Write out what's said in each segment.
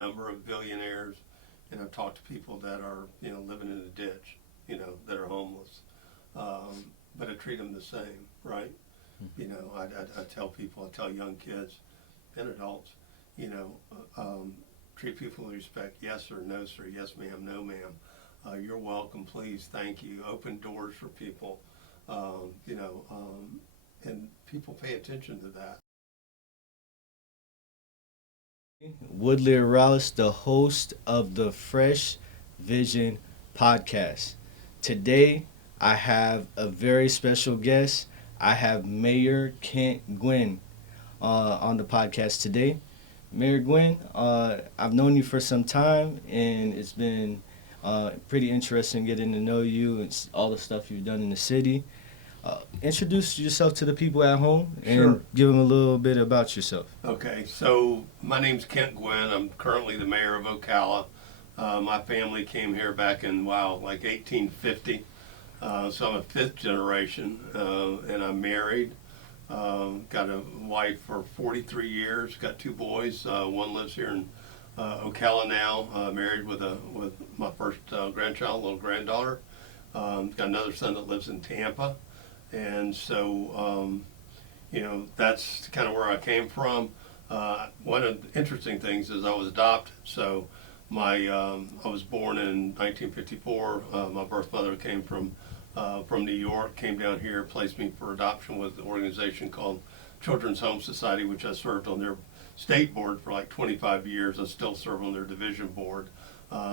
number of billionaires, and I've talked to people that are, living in a ditch, that are homeless. But I treat them the same, right? I tell people, I tell young kids and adults, you know, treat people with respect. Yes or no, sir. Yes, ma'am. No, ma'am. You're welcome. Please. Thank you. Open doors for people. Um, you know, um, and people pay attention to that. Woodley Oralus, the host of the Fresh Vision podcast. Today, I have a very special guest. I have Mayor Kent Guinn on the podcast today. Mayor Guinn, I've known you for some time, and it's been pretty interesting getting to know you and all the stuff you've done in the city. Introduce yourself to the people at home Sure. and give them a little bit about yourself. Okay, so my name's Kent Guinn. I'm currently the mayor of Ocala. My family came here back in, wow, like 1850. So I'm a fifth generation, and I'm married. Got a wife for 43 years. Got two boys. One lives here in Ocala now. Married with my first grandchild, little granddaughter. Got another son that lives in Tampa, and so that's kind of where I came from. One of the interesting things is I was adopted. So I was born in 1954. My birth mother came from New York, came down here, placed me for adoption with an organization called Children's Home Society, which I served on their state board for like 25 years. I still serve on their division board.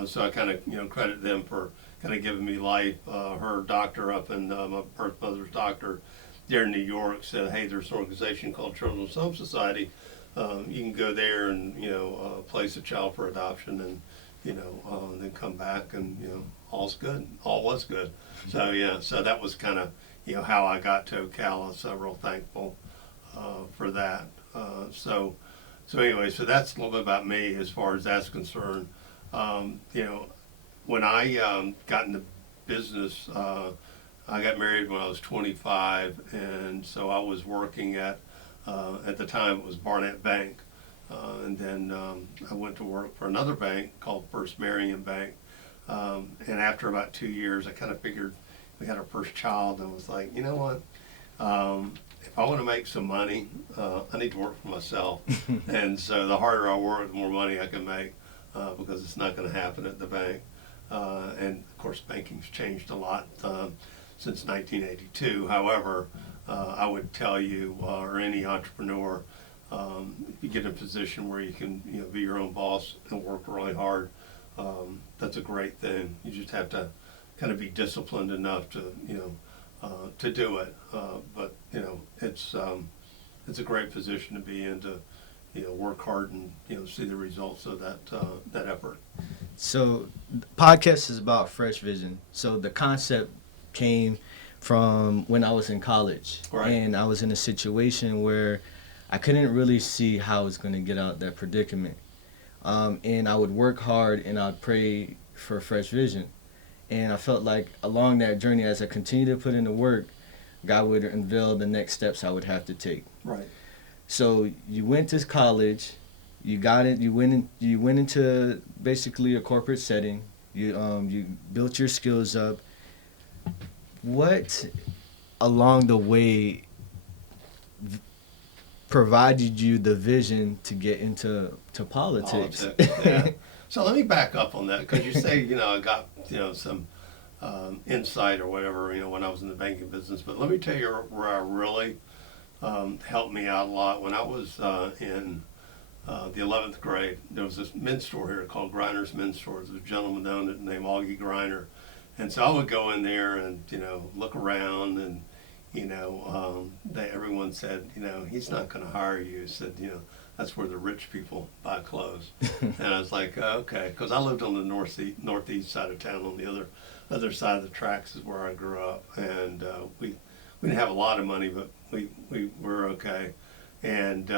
So I kind of credit them for kind of giving me life. Her doctor up in my birth mother's doctor there in New York said, "Hey, there's an organization called Children's Home Society. You can go there and place a child for adoption, and then come back, and all's good. All was good." So yeah, so that was kind of how I got to Ocala. So I'm real thankful for that. So anyway, so that's a little bit about me as far as that's concerned. Um, you know, when I got into business, I got married when I was 25, and so I was working at the time it was Barnett Bank, and then I went to work for another bank called First Marion Bank, and after about 2 years, I kind of figured we had our first child, and was like, you know what? If I want to make some money, I need to work for myself. And so the harder I work, the more money I can make, because it's not going to happen at the bank. And of course, banking's changed a lot since 1982. However, I would tell you, or any entrepreneur, if you get in a position where you can, be your own boss and work really hard, that's a great thing. You just have to kind of be disciplined enough to do it. But it's a great position to be in, to work hard and see the results of that effort. So, the podcast is about fresh vision. So, the concept came from when I was in college. Right. And I was in a situation where I couldn't really see how I was going to get out that predicament. And I would work hard and I'd pray for fresh vision. And I felt like along that journey, as I continued to put in the work, God would unveil the next steps I would have to take. Right. So you went to college, you got it. You went into basically a corporate setting. You built your skills up. What along the way provided you the vision to get into politics? Politics, yeah. So let me back up on that, because you say, I got, some insight or whatever, when I was in the banking business. But let me tell you where I really helped me out a lot. When I was in the 11th grade, there was this men's store here called Griner's Men's Store. There's a gentleman owned it named Augie Griner. And so I would go in there and, look around, and, everyone said, he's not going to hire you. He said, that's where the rich people buy clothes. And I was like, okay, because I lived on the northeast side of town. On the other side of the tracks is where I grew up, and we didn't have a lot of money, but we were okay. And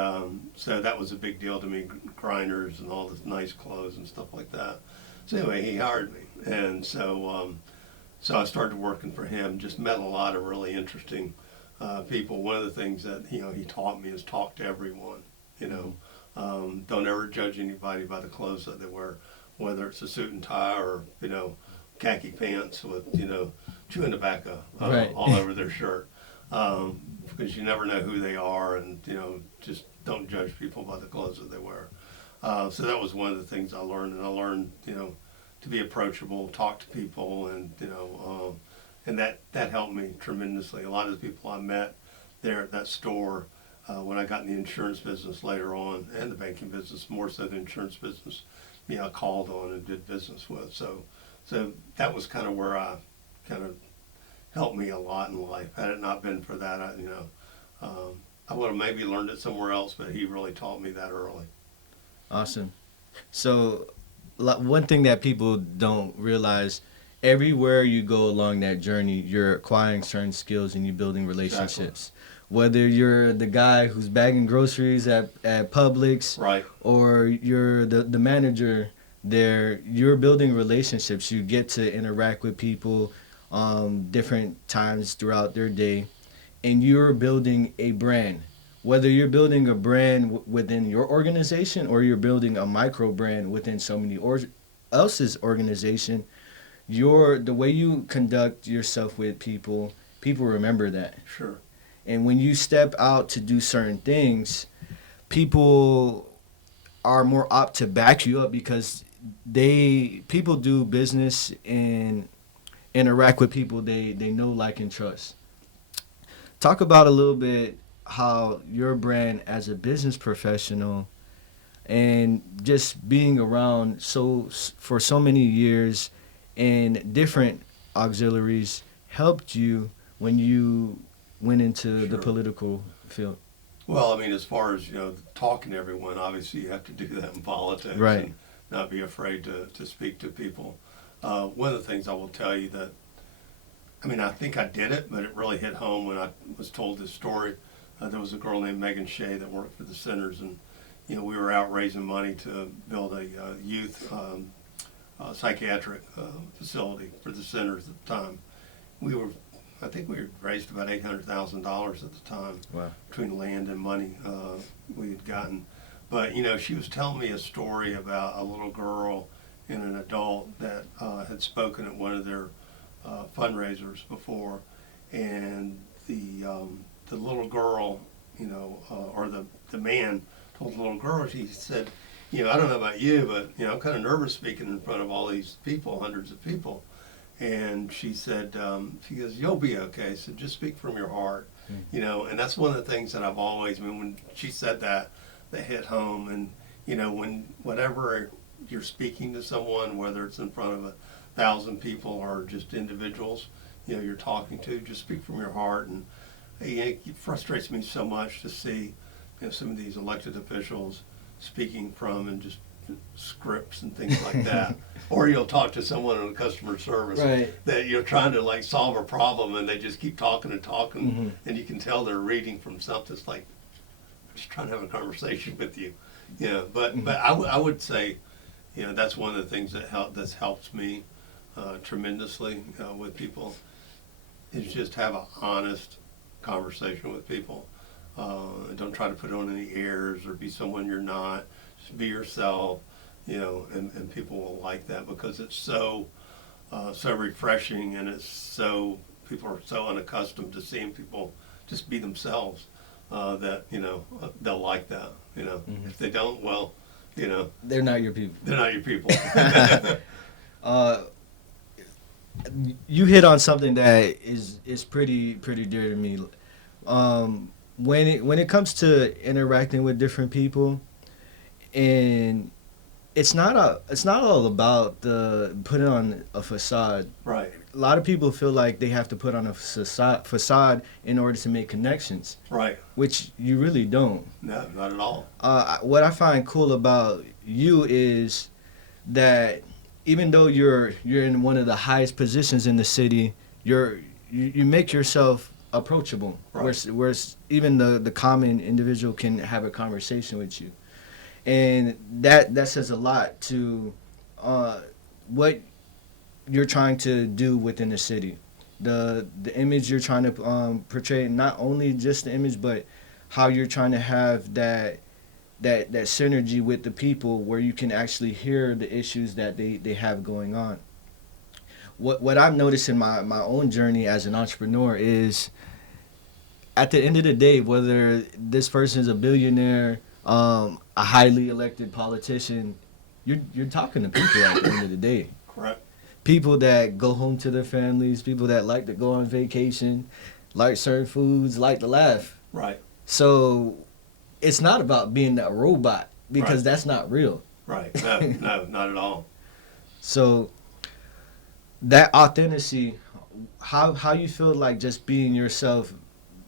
so that was a big deal to me, grinders and all this nice clothes and stuff like that. So anyway, he hired me, and so I started working for him. Just met a lot of really interesting people. One of the things that he taught me is talk to everyone. Don't ever judge anybody by the clothes that they wear, whether it's a suit and tie or, khaki pants with, chewing tobacco Right. all over their shirt. Because you never know who they are, and, just don't judge people by the clothes that they wear. So that was one of the things I learned, and I learned, to be approachable, talk to people, and that helped me tremendously. A lot of the people I met there at that store, when I got in the insurance business later on, and the banking business, more so the insurance business, I called on and did business with. So that was kind of where I kind of helped me a lot in life. Had it not been for that, I would have maybe learned it somewhere else, but he really taught me that early. Awesome. So, one thing that people don't realize, everywhere you go along that journey, you're acquiring certain skills and you're building relationships. Whether you're the guy who's bagging groceries at Publix, Right. or you're the manager there, you're building relationships. You get to interact with people different times throughout their day, and you're building a brand. Whether you're building a brand within your organization or you're building a micro brand within somebody else's organization, the way you conduct yourself with people remember that. Sure. And when you step out to do certain things, people are more apt to back you up because people do business and interact with people they know, like, and trust. Talk about a little bit how your brand as a business professional and just being around for so many years in different auxiliaries helped you when you went into the Sure. political field. Well, I mean, as far as, talking to everyone, obviously you have to do that in politics. Right. And not be afraid to speak to people. One of the things I will tell you that, I think I did it, but it really hit home when I was told this story. There was a girl named Megan Shea that worked for the centers, and, we were out raising money to build a youth psychiatric facility for the centers at the time. I think we had raised about $800,000 at the time. Wow. Between land and money we had gotten. But, she was telling me a story about a little girl and an adult that had spoken at one of their fundraisers before, and the little girl, or the man told the little girl, she said, I don't know about you, but, I'm kind of nervous speaking in front of all these people, hundreds of people. And she said, she goes, you'll be okay. So just speak from your heart, and that's one of the things that I've always, when she said that hit home. And, whenever you're speaking to someone, whether it's in front of 1,000 people or just individuals, you're talking to, just speak from your heart. And it frustrates me so much to see, some of these elected officials speaking from and just scripts and things like that. Or you'll talk to someone in customer service, Right. that you're trying to solve a problem, and they just keep talking and talking, Mm-hmm. and you can tell they're reading from something. It's like, just trying to have a conversation with you. But I would say, that's one of the things that's helped me tremendously with people, is just have an honest conversation with people. Don't try to put on any airs or be someone you're not. Just be yourself, and people will like that, because it's so refreshing, and people are so unaccustomed to seeing people just be themselves, that, they'll like that. If they don't, well, They're not your people. they're not your people. You hit on something that is pretty dear to me. When it comes to interacting with different people, and it's not all about the putting on a facade. Right. A lot of people feel like they have to put on a facade in order to make connections, Right. which you really don't. No, not at all. What I find cool about you is that even though you're in one of the highest positions in the city, you make yourself approachable, Right. where even the common individual can have a conversation with you, and that says a lot to what you're trying to do within the city, the image you're trying to portray, not only just the image, but how you're trying to have that that synergy with the people where you can actually hear the issues that they have going on. What I've noticed in my own journey as an entrepreneur is at the end of the day, whether this person is a billionaire, a highly elected politician, you're talking to people at the end of the day. Correct. People that go home to their families, people that like to go on vacation, like certain foods, like to laugh. Right. So it's not about being a robot because Right. that's not real. Right. No, not at all. So that authenticity, how you feel like just being yourself,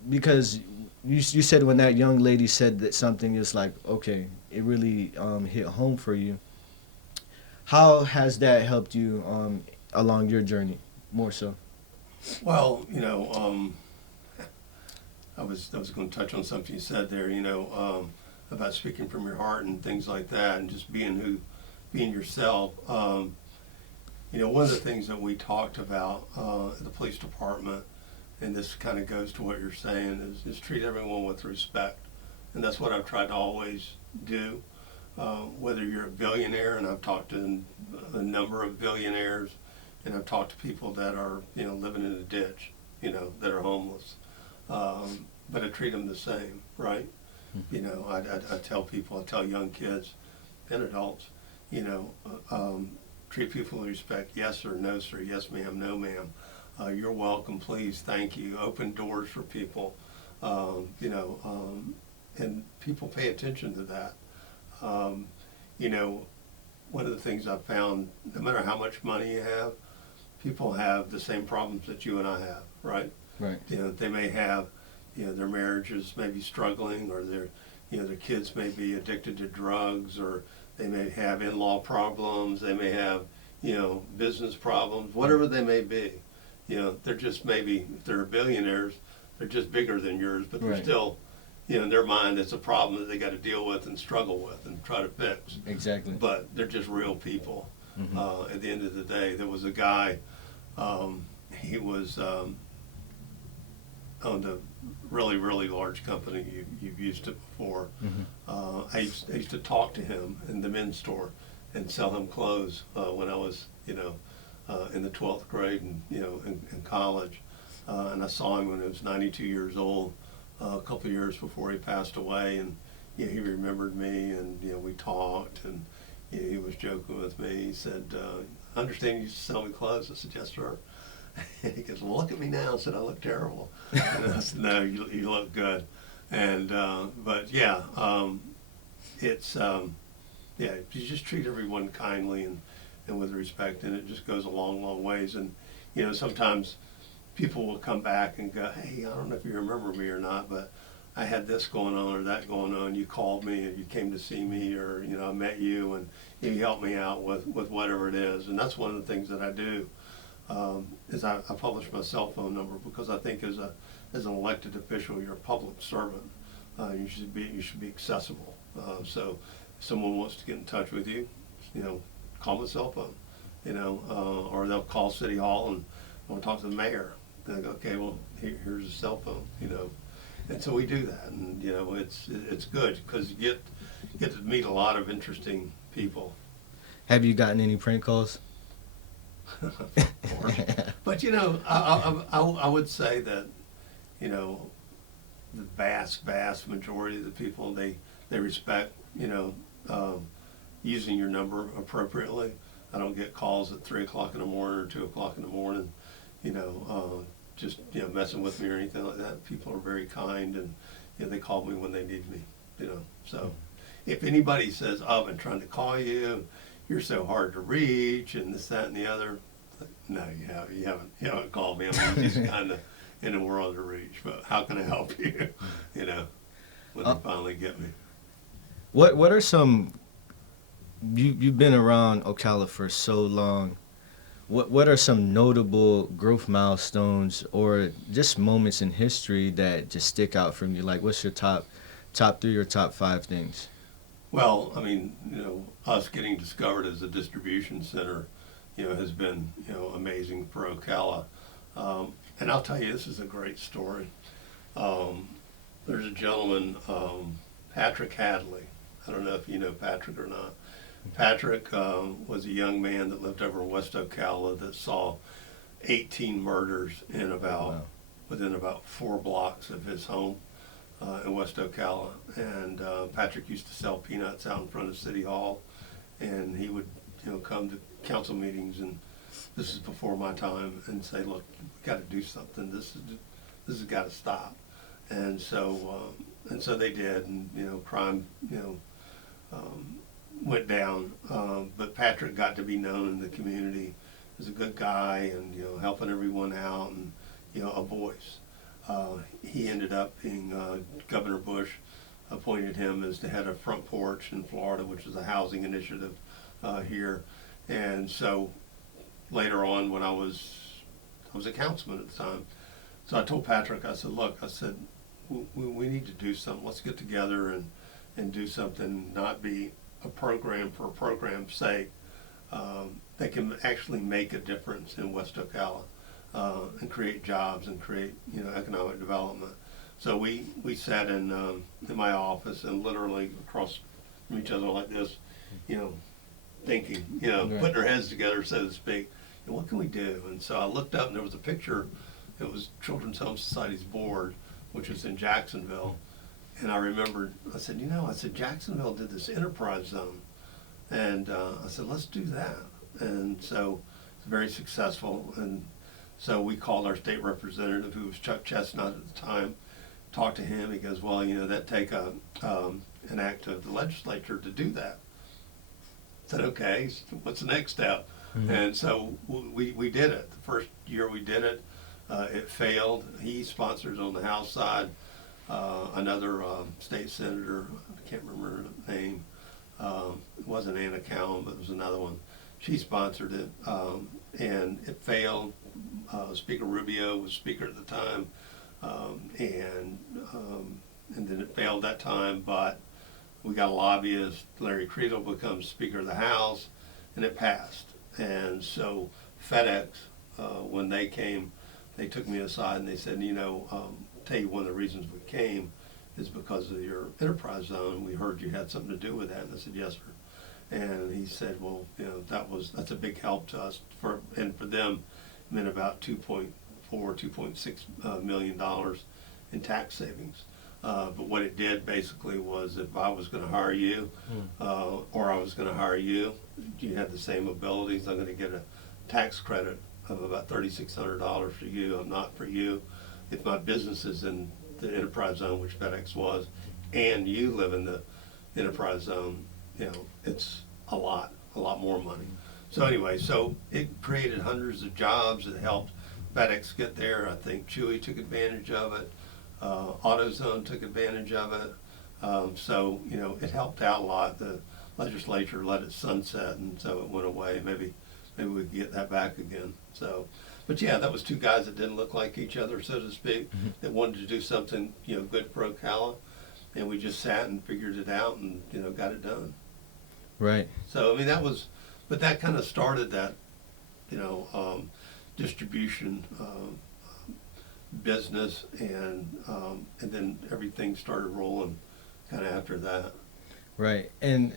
because you said when that young lady said that something is like, okay, it really hit home for you. How has that helped you along your journey more so? Well, I was going to touch on something you said there, about speaking from your heart and things like that, and just being yourself. One of the things that we talked about at the police department, and this kind of goes to what you're saying, is treat everyone with respect, and that's what I've tried to always do. Whether you're a billionaire, and I've talked to a number of billionaires, and I've talked to people that are, living in a ditch, that are homeless. But I treat them the same, right? I tell people, I tell young kids and adults, treat people with respect, yes sir, no sir, yes ma'am, no ma'am. You're welcome, please, thank you. Open doors for people, and people pay attention to that. One of the things I've found, no matter how much money you have, people have the same problems that you and I have, right? Right. They may have, their marriages may be struggling, or their kids may be addicted to drugs, or they may have in-law problems, they may have, business problems, whatever they may be. They're just maybe, if they're billionaires, they're just bigger than yours, but they're Right. still, in their mind, it's a problem that they got to deal with and struggle with and try to fix. Exactly. But they're just real people. Mhm. At the end of the day, there was a guy, he was owned a really, really large company. You've used it before. I used to talk to him in the men's store and sell him clothes when I was, in the 12th grade and, in college. And I saw him when he was 92 years old, a couple of years before he passed away. And, he remembered me, and, we talked, and he was joking with me. He said, I understand you used to sell me clothes. I said, yes, sir. And he goes, well, look at me now. I said, I look terrible. And I said, no, you look good. And, but yeah, it's, yeah, you just treat everyone kindly and with respect, and it just goes a long, long ways. And, sometimes people will come back and go, hey, I don't know if you remember me or not, but I had this going on or that going on. You called me, and you came to see me, or, I met you, and you helped me out with whatever it is. And that's one of the things that I do. Is I publish my cell phone number, because I think as an elected official, you're a public servant. You should be accessible. So if someone wants to get in touch with you, call my cell phone, or they'll call City Hall and want to talk to the mayor. And I go, okay, well, here's a cell phone, and so we do that, and it's good because you get to meet a lot of interesting people. Have you gotten any prank calls? Of course. But I would say that the vast majority of the people, they respect using your number appropriately. I don't get calls at 3 o'clock in the morning or 2 o'clock in the morning, just messing with me or anything like that. People are very kind, and they call me when they need me. So if anybody says, oh, I've been trying to call you, you're so hard to reach, and this, that, and the other. No, you haven't called me. I'm just kind of in the world to reach. But how can I help you? When they finally get me. What are some? You've been around Ocala for so long. What are some notable growth milestones or just moments in history that just stick out from you? Like, what's your top 3 or top 5 things? Well, I mean, us getting discovered as a distribution center, has been, amazing for Ocala. And I'll tell you, this is a great story. There's a gentleman, Patrick Hadley. I don't know if you know Patrick or not. Patrick was a young man that lived over in West Ocala that saw 18 murders in Wow. within about 4 blocks of his home in West Ocala. And Patrick used to sell peanuts out in front of City Hall, and he would, come to council meetings, and this is before my time, and say, "Look, we got to do something. This has got to stop." And so they did, and crime, went down. But Patrick got to be known in the community as a good guy, and helping everyone out, and a voice. He ended up being Governor Bush appointed him as the head of Front Porch in Florida, which is a housing initiative here. And so later on, when I was a councilman at the time, so I told Patrick, I said, "Look," I said, we need to do something. Let's get together and do something, not be a program for a program's sake, that can actually make a difference in West Ocala, and create jobs and create economic development. So we sat in my office and literally across from each other like this, thinking, Right. putting our heads together, so to speak. And what can we do? And so I looked up, and there was a picture. It was Children's Home Society's board, which was in Jacksonville. And I remembered, I said, Jacksonville did this enterprise zone. And I said, let's do that. And so it's very successful. And so we called our state representative, who was Chuck Chestnut at the time, talked to him. He goes, well, that'd take an act of the legislature to do that. I said, okay, so what's the next step? Mhm. And so we did it. The first year we did it, it failed. He sponsors on the House side another state senator, I can't remember her name. It wasn't Anna Cowan, but it was another one. She sponsored it, and it failed. Speaker Rubio was speaker at the time, and then it failed that time, but we got a lobbyist, Larry Creedle, becomes Speaker of the House, and it passed. And so FedEx, when they came, they took me aside and they said, tell you one of the reasons we came is because of your enterprise zone. We heard you had something to do with that. And I said, yes, sir. And he said, well, that's a big help to us. For them, it meant about $2.6 million in tax savings. But what it did basically was, if I was going to hire you, or I was going to hire you, you had the same abilities. I'm going to get a tax credit of about $3,600 for you. I'm not for you. If my business is in the enterprise zone, which FedEx was, and you live in the enterprise zone, it's a lot more money. So anyway, so it created hundreds of jobs. It helped FedEx get there. I think Chewy took advantage of it. AutoZone took advantage of it. So, it helped out a lot. The legislature let it sunset, and so it went away. Maybe we could get that back again. So, but yeah, that was two guys that didn't look like each other, so to speak, that wanted to do something, good for Ocala. And we just sat and figured it out and, got it done. Right. So, but that kind of started that, distribution business, and then everything started rolling kind of after that. Right. And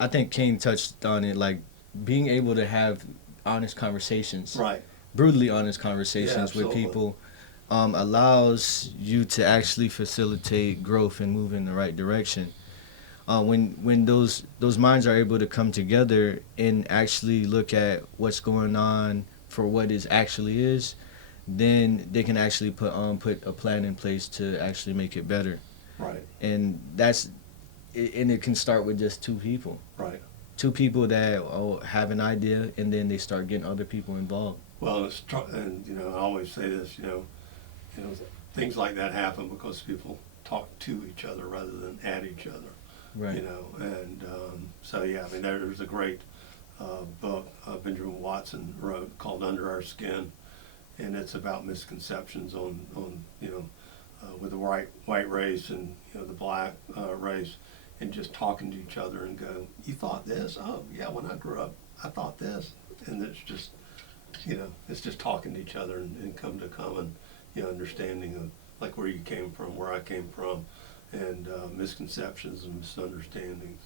I think Kane touched on it, like being able to have honest conversations, Right. brutally honest conversations Yeah, with people, allows you to actually facilitate growth and move in the right direction. When those minds are able to come together and actually look at what's going on for what it actually is, then they can actually put a plan in place to actually make it better. Right. And it can start with just two people. Right. Two people that have an idea, and then they start getting other people involved. Well, and I always say this, things like that happen because people talk to each other rather than at each other. Right. And so yeah, there's a great book Benjamin Watson wrote called Under Our Skin, and it's about misconceptions on with the white race and the black race, and just talking to each other and go, you thought this? Oh yeah, when I grew up, I thought this, and it's just it's just talking to each other and come to common understanding of like where you came from, where I came from, and misconceptions and misunderstandings.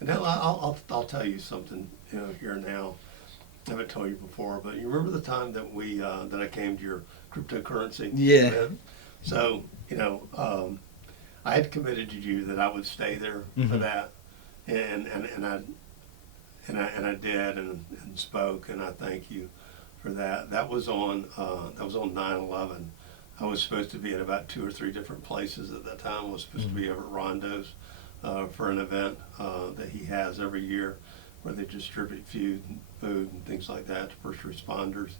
And now I'll tell you something, here now. I haven't told you before, but you remember the time that that I came to your cryptocurrency Yeah. event? So, I had committed to you that I would stay there for Mhm. that, and I did and spoke, and I thank you for that. That was on 9/11. I was supposed to be in about 2 or 3 different places at that time. I was supposed to be over at Rondo's for an event that he has every year, where they distribute food and things like that to first responders.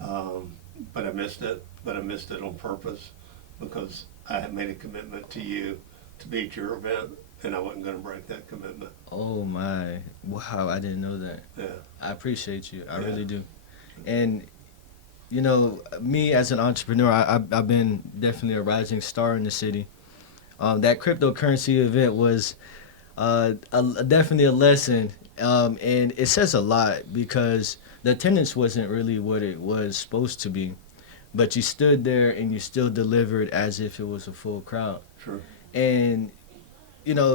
Um, but I missed it. But I missed it on purpose because I had made a commitment to you to be at your event, and I wasn't going to break that commitment. Oh my! Wow, I didn't know that. Yeah. I appreciate you. I Yeah. really do. And me as an entrepreneur, I've been definitely a rising star in the city. That cryptocurrency event was definitely a lesson, and it says a lot because the attendance wasn't really what it was supposed to be. But you stood there and you still delivered as if it was a full crowd. Sure. And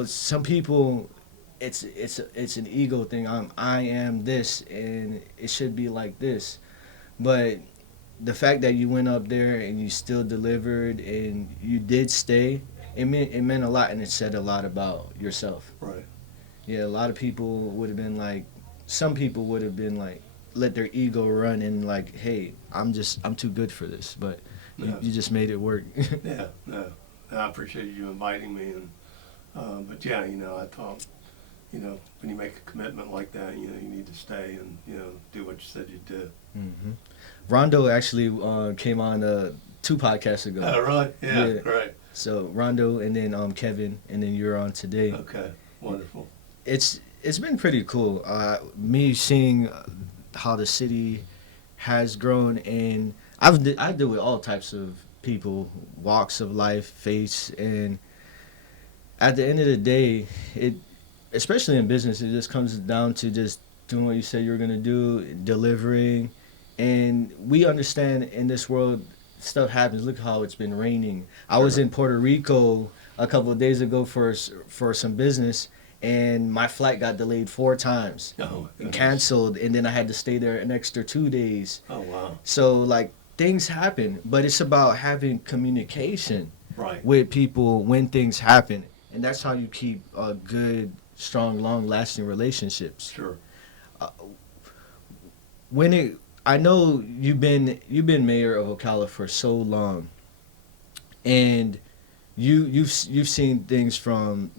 some people, it's an ego thing. I am this, and it should be like this. But the fact that you went up there and you still delivered and you did stay, it meant a lot, and it said a lot about yourself. Right. Yeah, a lot of people would have been like, some people would have been like, let their ego run and like, hey, I'm too good for this. But Yeah. you just made it work. Yeah. No. I appreciate you inviting me, and but yeah, I thought, when you make a commitment like that, you need to stay and do what you said you'd do. hmm Rondo actually came on 2 podcasts ago. Oh, really? Yeah. Yeah. Great. So Rondo and then Kevin and then you're on today. Okay. Wonderful. It's been pretty cool. Me seeing how the city has grown, and I deal with all types of people, walks of life, faiths, and at the end of the day, especially in business, it just comes down to just doing what you said you were gonna do, delivering, and we understand in this world stuff happens. Look how it's been raining. I was Sure. in Puerto Rico a couple of days ago for some business, and my flight got delayed 4 times Oh, and goodness. canceled, and then I had to stay there an extra 2 days. Oh, wow. So like things happen, but it's about having communication Right. with people when things happen, and that's how you keep good, strong, long-lasting relationships. Sure. I know you've been mayor of Ocala for so long, and you've seen things from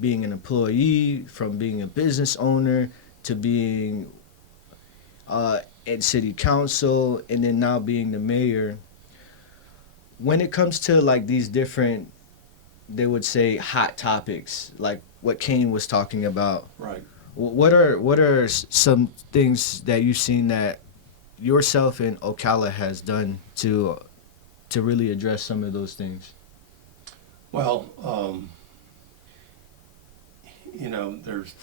being an employee, from being a business owner, to being at city council, and then now being the mayor. When it comes to like these different, they would say, hot topics, like what Kane was talking about, Right. what are some things that you've seen that yourself and Ocala has done to really address some of those things? Well, there's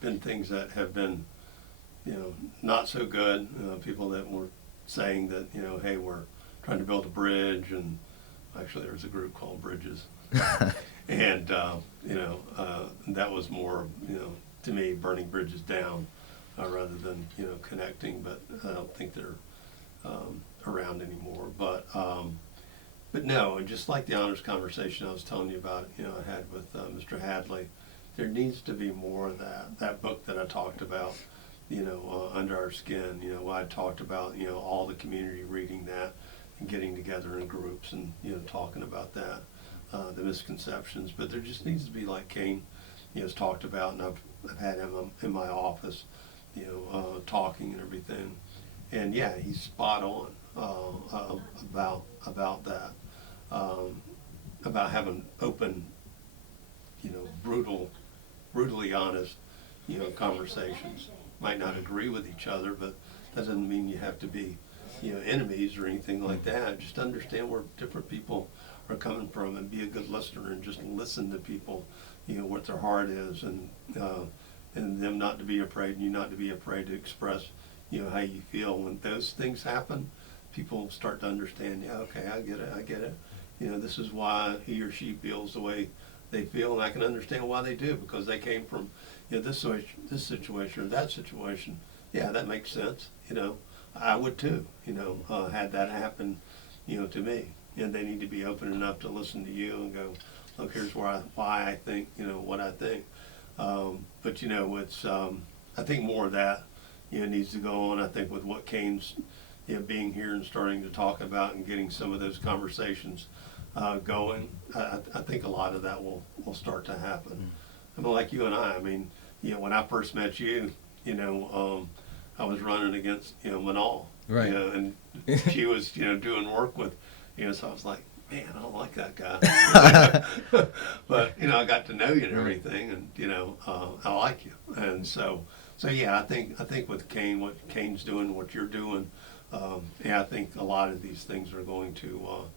been things that have been, not so good. People that were saying that, hey, we're trying to build a bridge, and actually there's a group called Bridges, and that was more, to me, burning bridges down rather than connecting. But I don't think they're around anymore. But no, and just like the honors conversation I was telling you about, I had with Mr. Hadley, there needs to be more of that. That book that I talked about, Under Our Skin, I talked about, all the community reading that and getting together in groups and, talking about that, the misconceptions. But there just needs to be, like Kane, has talked about, and I've had him in my office, talking and everything. And yeah, he's spot on about that, about having open, brutally honest, conversations. Might not agree with each other, but that doesn't mean you have to be, enemies or anything like that. Just understand where different people are coming from and be a good listener and just listen to people, what their heart is, and them not to be afraid and you not to be afraid to express, how you feel. When those things happen, people start to understand, yeah, okay, I get it. This is why he or she feels the way they feel, and I can understand why they do, because they came from, this situation or that situation. Yeah, that makes sense. I would too. Had that happen, to me, and they need to be open enough to listen to you and go, look, here's why I think, what I think. But it's I think more of that needs to go on. I think with what Cain's being here and starting to talk about and getting some of those conversations going, I think a lot of that will start to happen. I mean, like you and I mean, when I first met you, I was running against Manal, Right. And she was doing work with, so I was like, man, I don't like that guy. But I got to know you and everything, and I like you, and so yeah, I think with Cain, what Cain's doing, what you're doing, yeah, I think a lot of these things are going to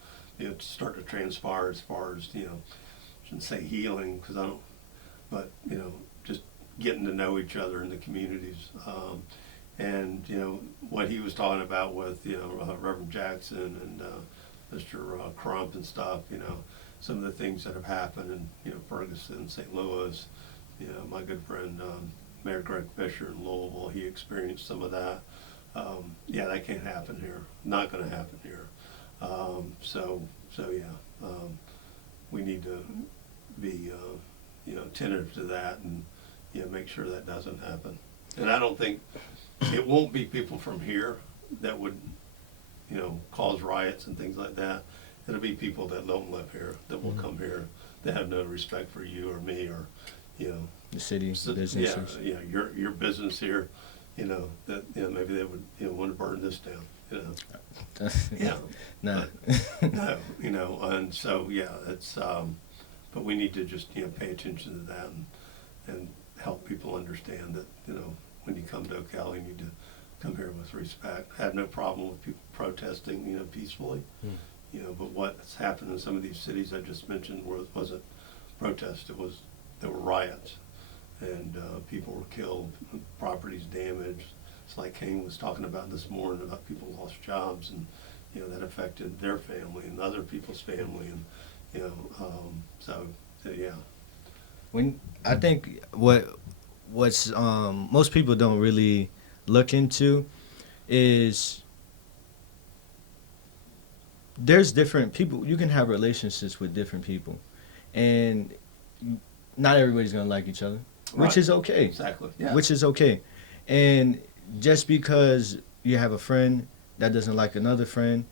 start to transpire as far as I shouldn't say healing, because I don't, but just getting to know each other in the communities, and what he was talking about with Reverend Jackson and Mr. Crump and stuff, some of the things that have happened in Ferguson, St. Louis, my good friend Mayor Greg Fisher in Louisville, he experienced some of that. Yeah, that can't happen here. Not going to happen here. So yeah, we need to be attentive to that and make sure that doesn't happen. And I don't think it won't be people from here that would cause riots and things like that. It'll be people that don't live here that will come here that have no respect for you or me or the city businesses. Yeah, your business here. That maybe they would want to burn this down. Yeah. No. No, and so yeah, it's but we need to just pay attention to that and help people understand that when you come to Ocala, you need to come here with respect. I have no problem with people protesting peacefully, but what's happened in some of these cities I just mentioned wasn't protest. There were riots, and people were killed, properties damaged. It's like Cain was talking about this morning about people lost jobs, and that affected their family and other people's family, and so yeah. When I think what's most people don't really look into is there's different people. You can have relationships with different people, and not everybody's gonna like each other, which Right. is okay. Exactly. Yeah. Which is okay. And just because you have a friend that doesn't like another friend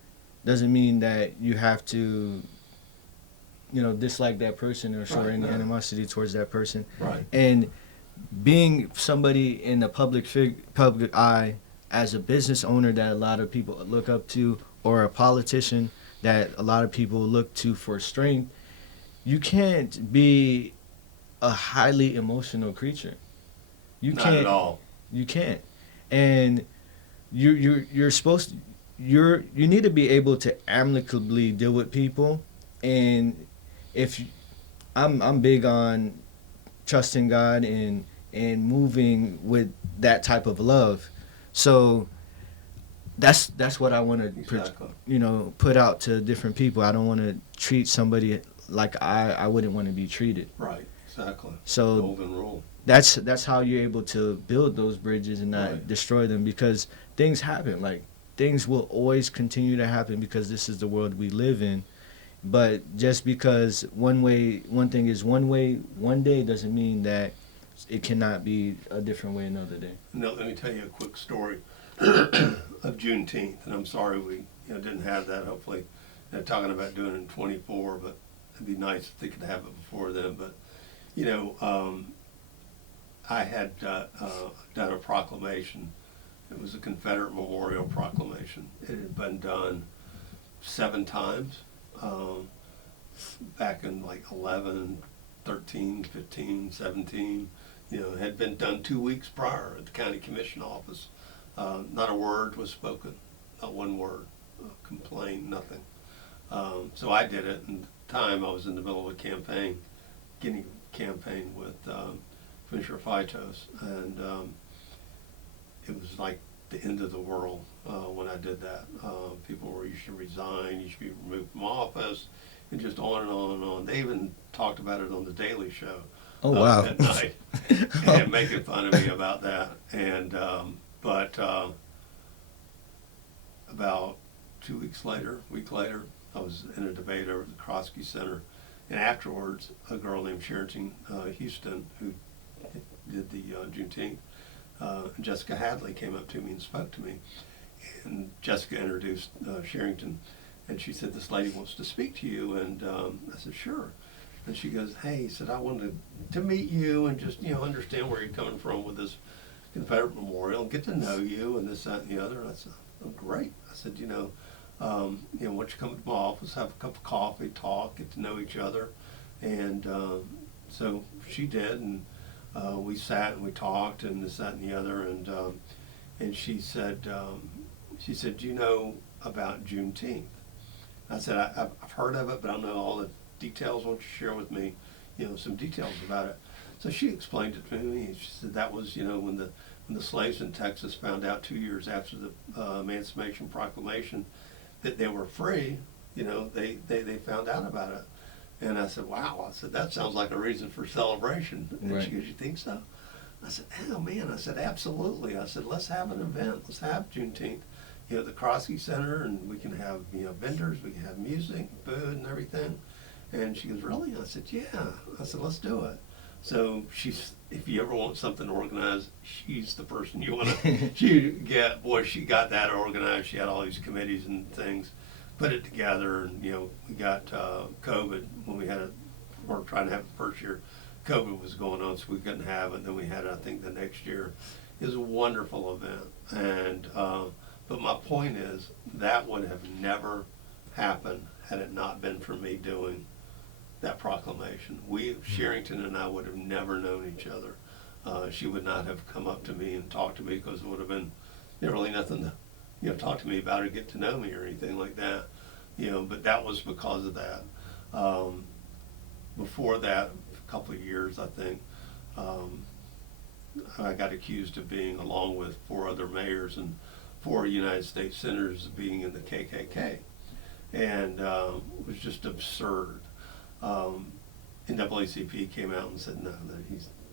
doesn't mean that you have to dislike that person or show Right, any no. animosity towards that person. Right. And being somebody in the public eye as a business owner that a lot of people look up to, or a politician that a lot of people look to for strength, you can't be a highly emotional creature. You Not can't at all. You can't. And you're supposed to, you need to be able to amicably deal with people. And if I'm big on trusting God and moving with that type of love. So that's what I want to Exactly. put out to different people. I don't want to treat somebody like I wouldn't want to be treated. Right. Exactly. So Golden rule. that's how you're able to build those bridges and not Right. destroy them, because things happen. Like, things will always continue to happen because this is the world we live in. But just because one thing is one way one day doesn't mean that it cannot be a different way another day. No, let me tell you a quick story of Juneteenth, and I'm sorry we didn't have that. Hopefully, they're talking about doing it in 24, but it'd be nice if they could have it before then. But I had done a proclamation. It was a Confederate Memorial Proclamation. It had been done 7 times back in like 11, 13, 15, 17. It had been done 2 weeks prior at the county commission office. Not a word was spoken, not one word, complaint, nothing. So I did it, and at the time I was in the middle of a campaign, Guinn campaign with Commissioner Phytos, and it was like the end of the world when I did that. People were, you should resign, you should be removed from office. and just on and on and on. They even talked about it on the Daily Show. Oh, wow. At night, and making fun of me about that. And but about 2 weeks later, week later, I was in a debate over at the Krosky Center, and afterwards, a girl named Sherrington Houston, who did the Juneteenth, Jessica Hadley came up to me and spoke to me, and Jessica introduced Sherrington, and she said, "This lady wants to speak to you," and I said, "Sure." And she goes, "Hey," said, "I wanted to meet you and just, understand where you're coming from with this Confederate Memorial and get to know you and this, that, and the other." And I said, "Oh, great." I said, why don't you come to my office, have a cup of coffee, talk, get to know each other. And so she did, and we sat and we talked and this, that, and the other. And she said, "Do you know about Juneteenth?" I said, I've heard of it, but I don't know all the details. Won't you share with me, some details about it?" So she explained it to me. She said that was, when the slaves in Texas found out 2 years after the Emancipation Proclamation that they were free, they found out about it. And I said, "Wow." I said, "That sounds like a reason for celebration." And Right. she goes, "You think so?" I said, "Oh, man." I said, "Absolutely." I said, "Let's have an event. Let's have Juneteenth. The Krosky Center, and we can have, vendors, we can have music, food, and everything." And she goes, "Really?" I said, "Yeah." I said, "Let's do it." So if you ever want something organized, she's the person you want to get. Boy, she got that organized. She had all these committees and things, put it together, and we got COVID when we had it. We were trying to have it the first year. COVID was going on, so we couldn't have it. Then we had it, I think, the next year. It was a wonderful event, and but my point is that would have never happened had it not been for me doing that proclamation. Sherrington and I would have never known each other. She would not have come up to me and talked to me because it would have been really nothing to talk to me about or get to know me or anything like that. But that was because of that. Before that, a couple of years, I think, I got accused of being, along with 4 other mayors and 4 United States senators, being in the KKK. And it was just absurd. NAACP came out and said, "No,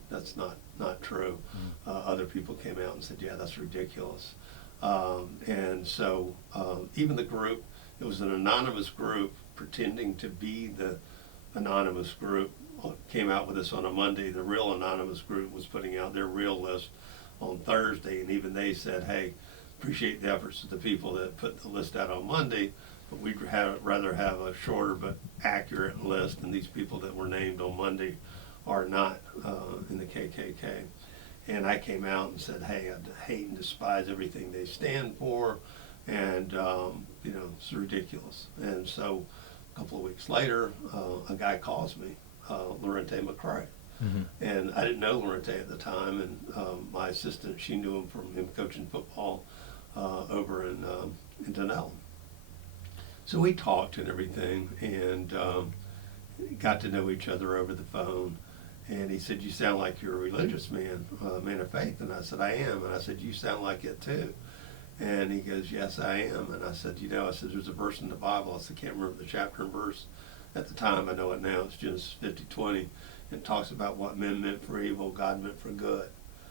that's not true." Other people came out and said, "Yeah, that's ridiculous." And so even the group, it was an anonymous group pretending to be the anonymous group, came out with this on a Monday. The real anonymous group was putting out their real list on Thursday, and even they said, "Hey, appreciate the efforts of the people that put the list out on Monday, but we'd rather have a shorter but accurate list, and these people that were named on Monday are not in the KKK." And I came out and said, "Hey, I hate and despise everything they stand for, and it's ridiculous." And so a couple of weeks later, a guy calls me, Lorente McCray. Mm-hmm. And I didn't know Lorente at the time, and my assistant, she knew him from him coaching football over in Denell. So we talked and everything, and got to know each other over the phone. And he said, "You sound like you're a religious man, man of faith." And I said, "I am." And I said, "You sound like it too." And he goes, "Yes, I am." And I said, I said, "There's a verse in the Bible." I said, "I can't remember the chapter and verse at the time. I know it now. It's Genesis 50:20. It talks about what men meant for evil, God meant for good."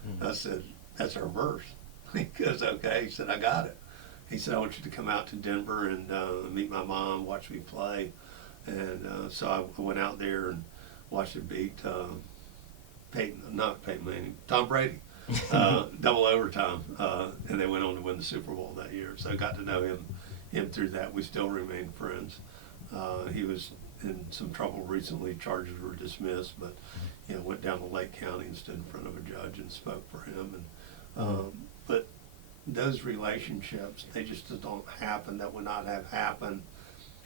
Mm-hmm. I said, "That's our verse." He goes, "Okay." He said, "I got it." He said, "I want you to come out to Denver and meet my mom, watch me play." And so I went out there and watched him beat not Peyton Manning, Tom Brady, double overtime, and they went on to win the Super Bowl that year. So I got to know him through that. We still remain friends. He was in some trouble recently. Charges were dismissed, but went down to Lake County and stood in front of a judge and spoke for him. And but those relationships, they just don't happen. That would not have happened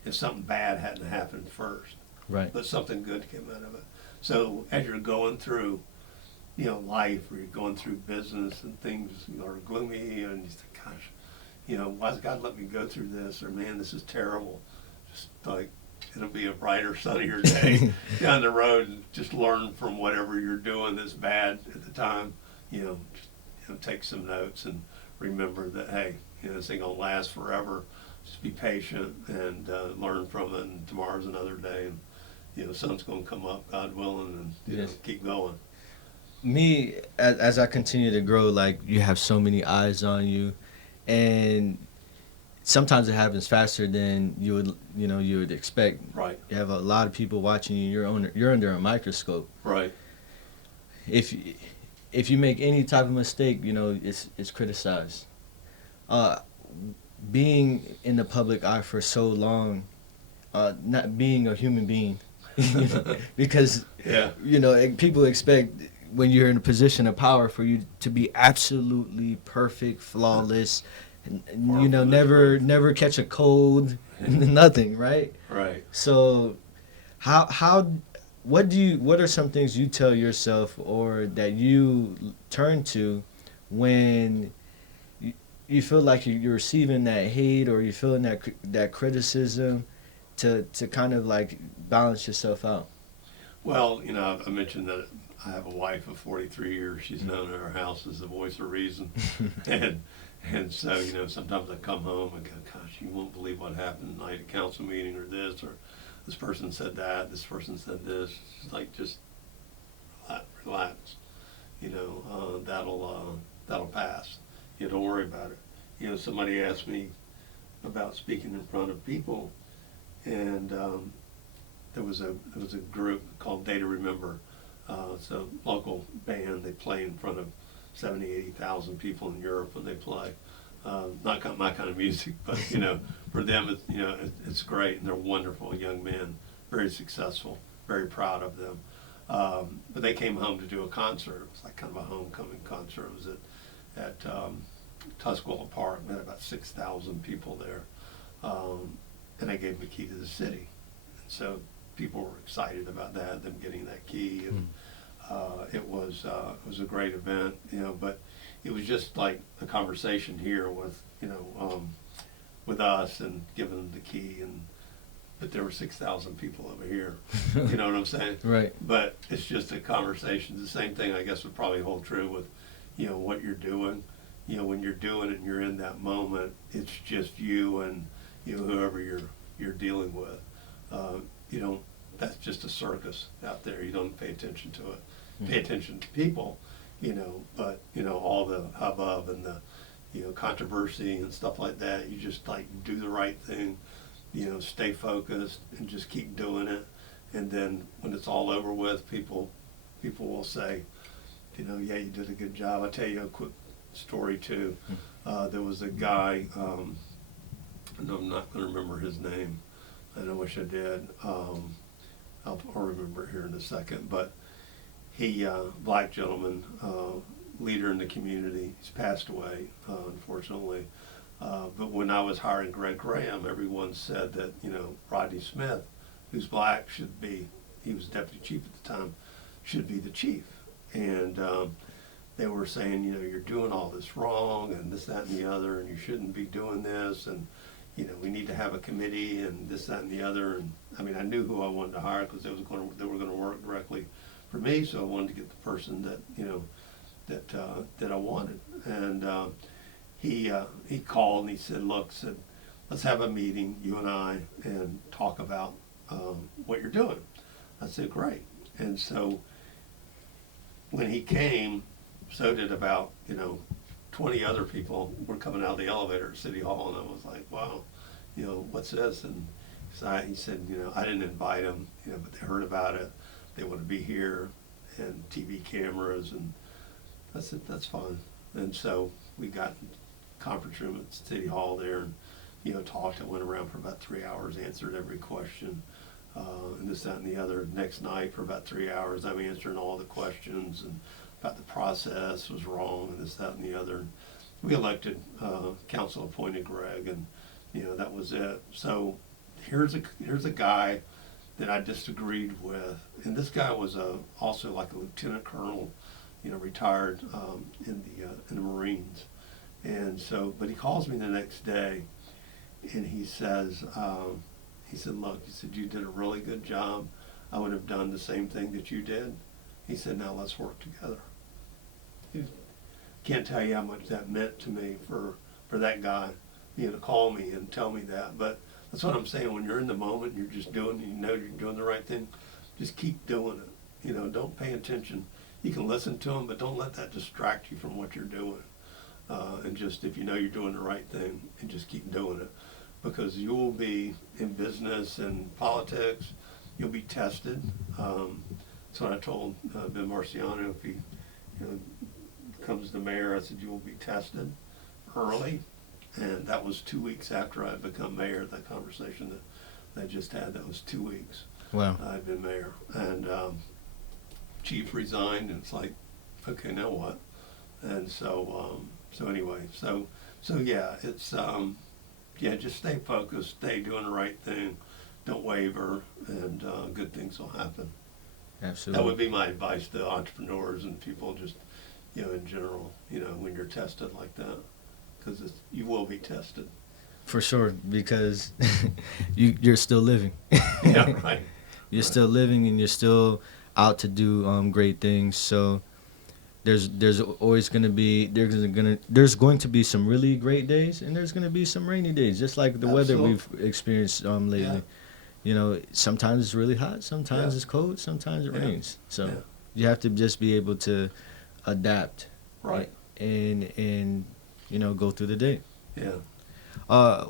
if something bad hadn't happened first. Right. But something good came out of it. So as you're going through, life, or you're going through business and things are gloomy, and you think, "Gosh, why's God let me go through this?" Or, "Man, this is terrible." Just like, it'll be a brighter, sunnier day down the road, and just learn from whatever you're doing that's bad at the time. Just take some notes and remember that, hey, this ain't gonna last forever. just be patient and learn from it. And tomorrow's another day, and the sun's going to come up, God willing, and Yes. keep going. Me, as I continue to grow, like, you have so many eyes on you, and sometimes it happens faster than you would expect. Right. You have a lot of people watching you. You're under a microscope. Right. If you make any type of mistake, it's criticized. Uh, Being in the public eye for so long, not being a human being, because Yeah. people expect when you're in a position of power for you to be absolutely perfect, flawless, and never catch a cold, nothing, right? Right. So, what are some things you tell yourself or that you turn to when you feel like you're receiving that hate or you're feeling that criticism to kind of like balance yourself out? Well, I mentioned that I have a wife of 43 years. She's known in our house as the voice of reason. and so, sometimes I come home and go, gosh, you won't believe what happened tonight at council meeting, or this person said that, this person said this. It's like, just relax. That'll pass. Don't worry about it. Somebody asked me about speaking in front of people, and there was a group called Day to Remember. It's a local band. They play in front of 70, 80,000 people in Europe when they play. Not my kind of music, but for them, it's great, and they're wonderful young men, very successful, very proud of them. But they came home to do a concert. It was like kind of a homecoming concert. It was at Tuscola Park. We had about 6,000 people there, and I gave them the key to the city. And so people were excited about that, them getting that key, and it was a great event, but it was just like a conversation here with us and giving them the key, but there were 6,000 people over here. You know what I'm saying? Right. But it's just a conversation. The same thing, I guess, would probably hold true with what you're doing. When you're doing it and you're in that moment, it's just you and whoever you're dealing with. You don't. That's just a circus out there. You don't pay attention to it. Pay attention to people, but all the hubbub and the controversy and stuff like that. You just like do the right thing, stay focused and just keep doing it. And then when it's all over with, people will say, yeah, you did a good job. I'll tell you a quick story too. There was a guy, and I'm not going to remember his name, and I wish I did. I'll remember it here in a second, but he, black gentleman, leader in the community. He's passed away, unfortunately. But when I was hiring Greg Graham, everyone said that, Rodney Smith, who's black, he was deputy chief at the time, should be the chief. And they were saying, you're doing all this wrong and this, that, and the other, and you shouldn't be doing this, and we need to have a committee and this, that, and the other. And I mean, I knew who I wanted to hire because they were going to work directly for me. So I wanted to get the person that I wanted. And he called and he said, let's have a meeting, you and I, and talk about what you're doing. I said, great. And so when he came, so did about 20 other people were coming out of the elevator at City Hall, and I was like, wow, what's this? And he said, I didn't invite them, but they heard about it. They want to be here, and TV cameras, and I said, that's fine. And so we got in the conference room at City Hall there, and talked. I went around for about 3 hours, answered every question, and this, that, and the other. Next night for about 3 hours, I'm answering all the questions and about the process was wrong and this, that, and the other. We elected, council appointed Greg, and that was it. So here's a guy that I disagreed with, and this guy was also like a lieutenant colonel, retired in the Marines. And so, but he calls me the next day, and he said, look, you did a really good job. I would have done the same thing that you did. He said, now let's work together. Can't tell you how much that meant to me for that guy to call me and tell me that. But that's what I'm saying. When you're in the moment, you're just doing, you're doing the right thing. Just keep doing it. Don't pay attention. You can listen to them, but don't let that distract you from what you're doing. And just, if you're doing the right thing, and just keep doing it, because you will be in business and politics. You'll be tested. That's what I told Ben Marciano. If he becomes the mayor, I said, you will be tested early. And that was 2 weeks after I had become mayor. That conversation that I just had, that was 2 weeks. Wow. I'd been mayor. And chief resigned, and it's like, okay, now what? And so anyway, so yeah, it's just stay focused, stay doing the right thing, don't waver, and good things will happen. Absolutely. That would be my advice to entrepreneurs and people, just in general, when you're tested like that, because you will be tested. For sure, because you're still living. Yeah, right. You're still living, and you're still out to do great things. So there's always going to be there's going to be some really great days, and there's going to be some rainy days, just like the weather we've experienced lately. Yeah. Sometimes it's really hot, sometimes it's cold, sometimes it rains. So you have to just be able to adapt, right, and go through the day. Yeah.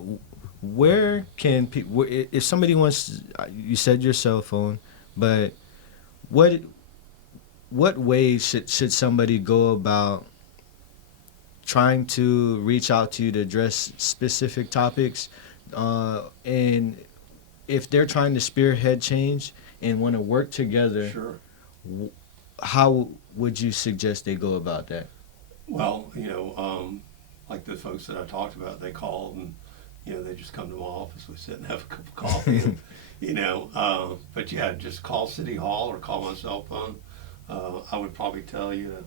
Where can people, if somebody wants, you said your cell phone, but what ways should somebody go about trying to reach out to you to address specific topics, and if they're trying to spearhead change and want to work together? Sure. How would you suggest they go about that? Well, like the folks that I talked about, they called and, they just come to my office, we sit and have a cup of coffee, but just call City Hall or call my cell phone. I would probably tell you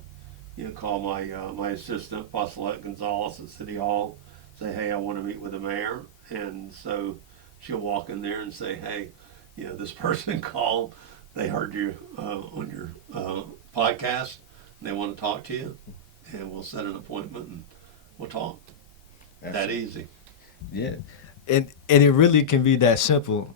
to, call my assistant, Paulette Gonzalez at City Hall, say, hey, I want to meet with the mayor. And so she'll walk in there and say, hey, this person called, they heard you on your podcast, and they want to talk to you, and we'll set an appointment and we'll talk. That easy. Yeah, and it really can be that simple.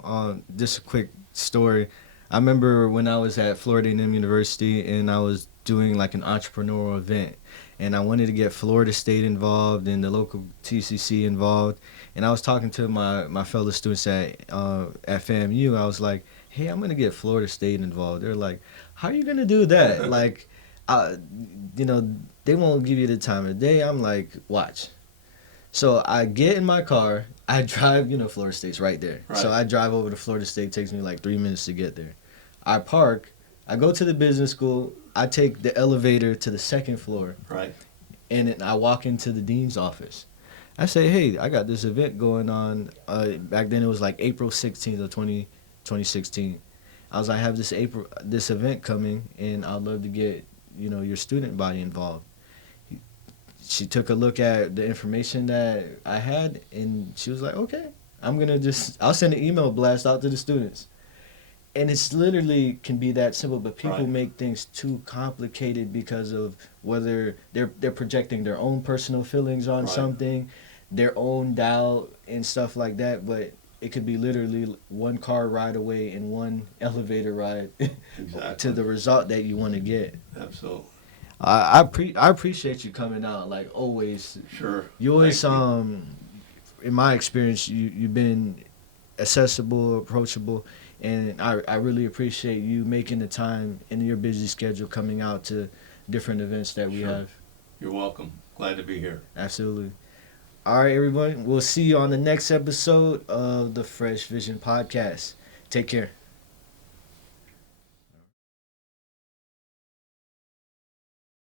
Just a quick story. I remember when I was at Florida A&M University, and I was doing like an entrepreneurial event, and I wanted to get Florida State involved and the local TCC involved. And I was talking to my fellow students at FAMU. I was like, hey, I'm gonna get Florida State involved. They're like, how are you gonna do that? Like, they won't give you the time of day. I'm like, watch. So I get in my car, I drive, Florida State's right there. Right. So I drive over to Florida State, it takes me like 3 minutes to get there. I park, I go to the business school, I take the elevator to the second floor. Right. And then I walk into the dean's office. I say, hey, I got this event going on. Back then it was like April 16th of 2016. I was like, I have this event coming, and I'd love to get, your student body involved. She took a look at the information that I had, and she was like, okay, I'll send an email blast out to the students. And it's literally can be that simple, but people make things too complicated because of whether they're projecting their own personal feelings on something, their own doubt and stuff like that. But it could be literally one car ride away and one elevator ride to the result that you want to get. Absolutely. I appreciate you coming out, like always. Sure. You always in my experience, you've been accessible, approachable, and I really appreciate you making the time in your busy schedule coming out to different events that we have. You're welcome. Glad to be here. Absolutely. All right, everyone. We'll see you on the next episode of the Fresh Vision Podcast. Take care.